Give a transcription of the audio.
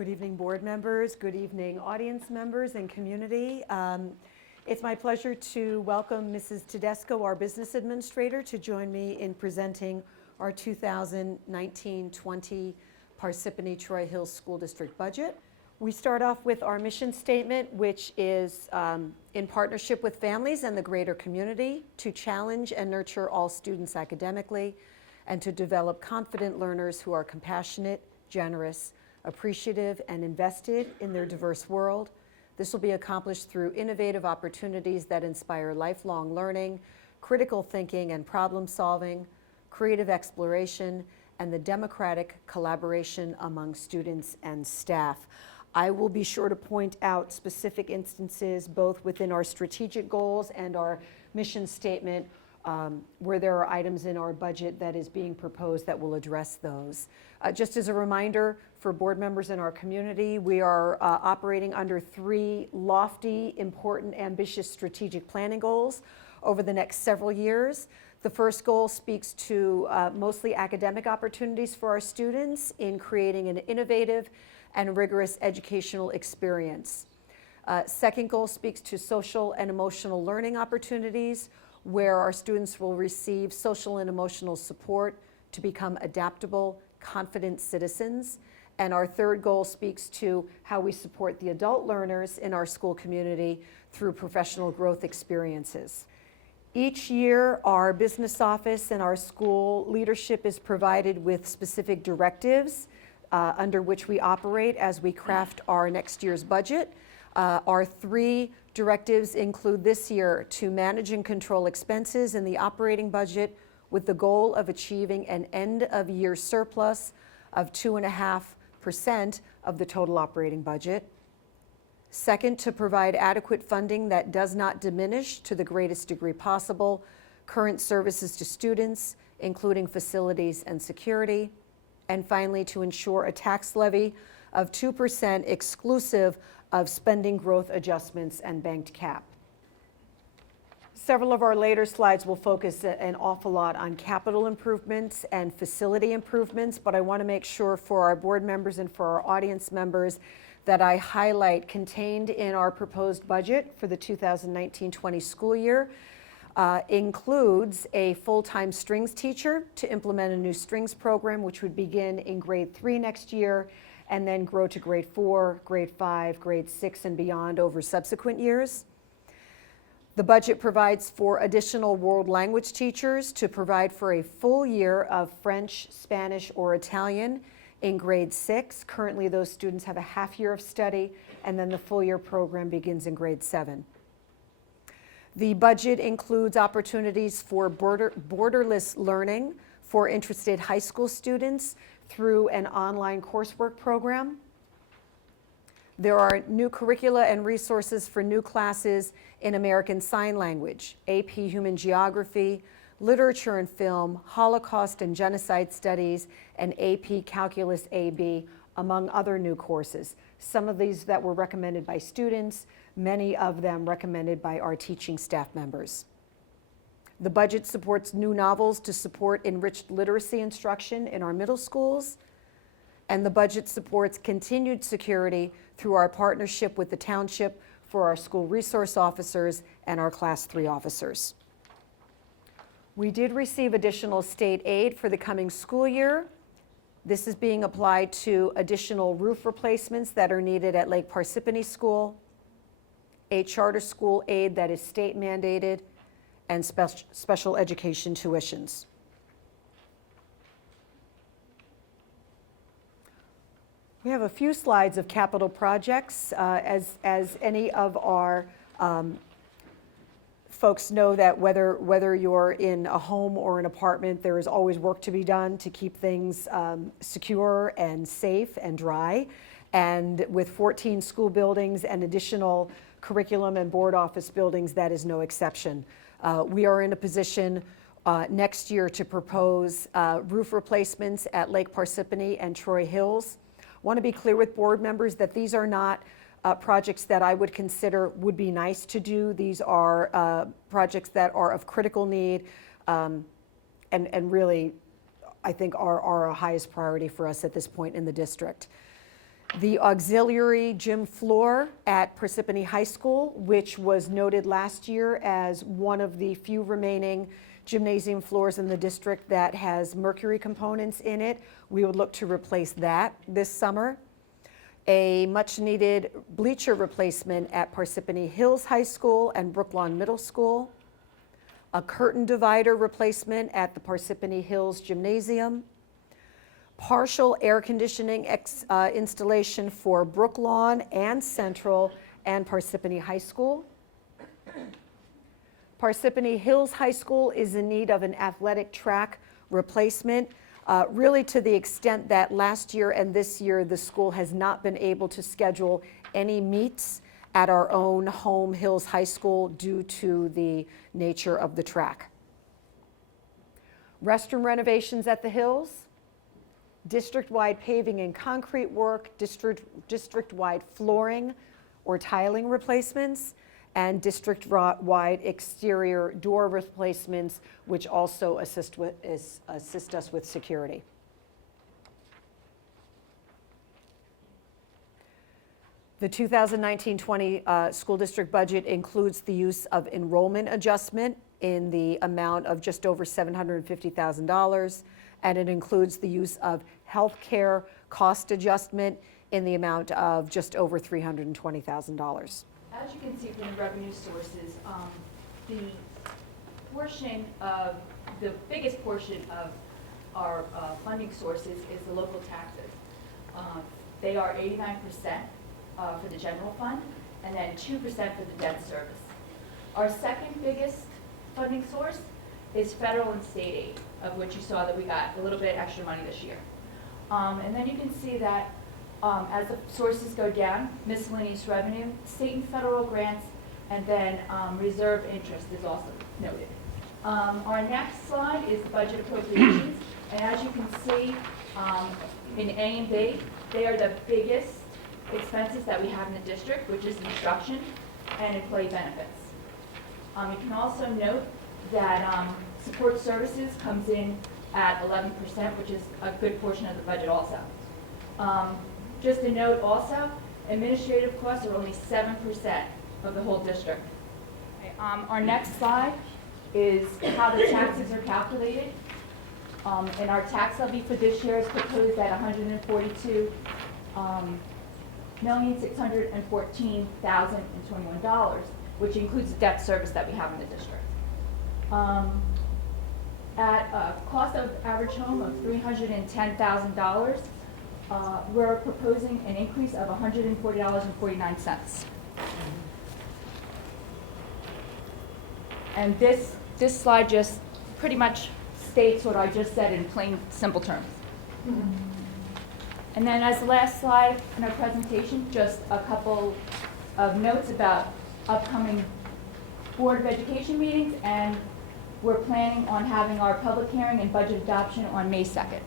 Good evening, board members. Good evening, audience members and community. It's my pleasure to welcome Mrs. Tedesco, our business administrator, to join me in presenting our 2019-20 Parsippany-Troy Hills School District budget. We start off with our mission statement, which is in partnership with families and the greater community to challenge and nurture all students academically and to develop confident learners who are compassionate, generous, appreciative, and invested in their diverse world. This will be accomplished through innovative opportunities that inspire lifelong learning, critical thinking and problem solving, creative exploration, and the democratic collaboration among students and staff. I will be sure to point out specific instances both within our strategic goals and our mission statement where there are items in our budget that is being proposed that will address those. Just as a reminder for board members in our community, we are operating under 3 lofty, important, ambitious strategic planning goals over the next several years. The first goal speaks to mostly academic opportunities for our students in creating an innovative and rigorous educational experience. Second goal speaks to social and emotional learning opportunities where our students will receive social and emotional support to become adaptable, confident citizens. And our third goal speaks to how we support the adult learners in our school community through professional growth experiences. Each year, our business office and our school leadership is provided with specific directives under which we operate as we craft our next year's budget. Our 3 directives include this year to manage and control expenses in the operating budget with the goal of achieving an end-of-year surplus of 2.5% of the total operating budget. Second, to provide adequate funding that does not diminish to the greatest degree possible current services to students, including facilities and security. And finally, to ensure a tax levy of 2% exclusive of spending growth adjustments and banked cap. Several of our later slides will focus an awful lot on capital improvements and facility improvements, but I want to make sure for our board members and for our audience members that I highlight contained in our proposed budget for the 2019-20 school year includes a full-time strings teacher to implement a new strings program, which would begin in grade 3 next year and then grow to grade 4, grade 5, grade 6, and beyond over subsequent years. The budget provides for additional world language teachers to provide for a full year of French, Spanish, or Italian in grade 6. Currently, those students have a half year of study, and then the full year program begins in grade 7. The budget includes opportunities for borderless learning for interested high school students through an online coursework program. There are new curricula and resources for new classes in American Sign Language, AP Human Geography, Literature and Film, Holocaust and Genocide Studies, and AP Calculus AB, among other new courses. Some of these that were recommended by students, many of them recommended by our teaching staff members. The budget supports new novels to support enriched literacy instruction in our middle schools, and the budget supports continued security through our partnership with the Township for our school resource officers and our Class 3 officers. We did receive additional state aid for the coming school year. This is being applied to additional roof replacements that are needed at Lake Parsippany School, a charter school aid that is state mandated, and special education tuitions. We have a few slides of capital projects. As any of our folks know, that whether you're in a home or an apartment, there is always work to be done to keep things secure and safe and dry. And with 14 school buildings and additional curriculum and board office buildings, that is no exception. We are in a position next year to propose roof replacements at Lake Parsippany and Troy Hills. I want to be clear with board members that these are not projects that I would consider would be nice to do. These are projects that are of critical need and really I think are our highest priority for us at this point in the district. The auxiliary gym floor at Parsippany High School, which was noted last year as one of the few remaining gymnasium floors in the district that has mercury components in it. We would look to replace that this summer. A much-needed bleacher replacement at Parsippany Hills High School and Brooklawn Middle School. A curtain divider replacement at the Parsippany Hills Gymnasium. Partial air conditioning installation for Brooklawn and Central and Parsippany High School. Parsippany Hills High School is in need of an athletic track replacement, really to the extent that last year and this year the school has not been able to schedule any meets at our own home Hills High School due to the nature of the track. Restroom renovations at the Hills. District-wide paving and concrete work, district-wide flooring or tiling replacements, and district-wide exterior door replacements, which also assist us with security. The 2019-20 school district budget includes the use of enrollment adjustment in the amount of just over $750,000. And it includes the use of healthcare cost adjustment in the amount of just over $320,000. As you can see from the revenue sources, the biggest portion of our funding sources is the local taxes. They are 89% for the general fund, and then 2% for the debt service. Our second biggest funding source is federal and state aid, of which you saw that we got a little bit extra money this year. And then you can see that as the sources go down, miscellaneous revenue, state and federal grants, and then reserve interest is also noted. Our next slide is the budget appropriations. And as you can see in A and B, they are the biggest expenses that we have in the district, which is instruction and employee benefits. You can also note that support services comes in at 11%, which is a good portion of the budget also. Just a note also, administrative costs are only 7% of the whole district. Okay, our next slide is how the taxes are calculated. And our tax levy for this year is proposed at $142,614,021, which includes the debt service that we have in the district. At a cost of average home of $310,000, we're proposing an increase of $140.49. And this slide just pretty much states what I just said in plain, simple terms. And then as the last slide in our presentation, just a couple of notes about upcoming Board of Education meetings, and we're planning on having our public hearing and budget adoption on May 2nd.